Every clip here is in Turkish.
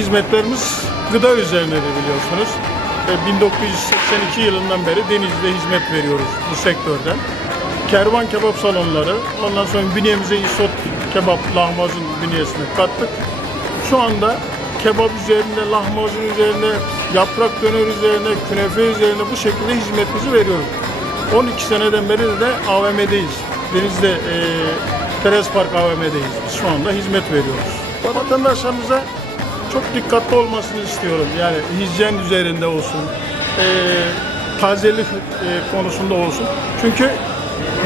hizmetlerimiz gıda üzerinedir biliyorsunuz. Ve 1982 yılından beri Denizli'de hizmet veriyoruz bu sektörden. Kervan kebap salonları, ondan sonra bünyemize isot kebap lahmacun bünyesine kattık. Şu anda kebap üzerinde, lahmacun üzerinde, yaprak döner üzerine, künefe üzerine bu şekilde hizmetimizi veriyoruz. 12 seneden beri de AVM'deyiz. Denizli e, Teres Park AVM'deyiz. Biz şu anda hizmet veriyoruz. Vatandaşlarımıza çok dikkatli olmasını istiyorum. Yani hijyen üzerinde olsun, e, tazelik e, konusunda olsun. Çünkü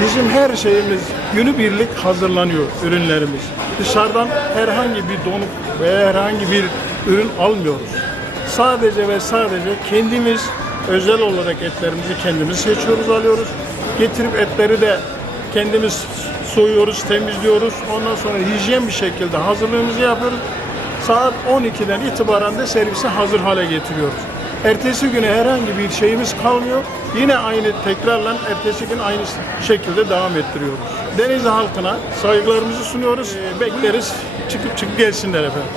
bizim her şeyimiz günübirlik hazırlanıyor ürünlerimiz. Dışarıdan herhangi bir donuk veya herhangi bir ürün almıyoruz. Sadece ve sadece kendimiz özel olarak etlerimizi kendimiz seçiyoruz, alıyoruz. Getirip etleri de kendimiz soyuyoruz, temizliyoruz. Ondan sonra hijyen bir şekilde hazırlığımızı yapıyoruz. Saat 12'den itibaren de servise hazır hale getiriyoruz. Ertesi güne herhangi bir şeyimiz kalmıyor. Yine aynı tekrarla ertesi gün aynı şekilde devam ettiriyoruz. Denizli halkına saygılarımızı sunuyoruz. Bekleriz çıkıp çıkıp gelsinler efendim.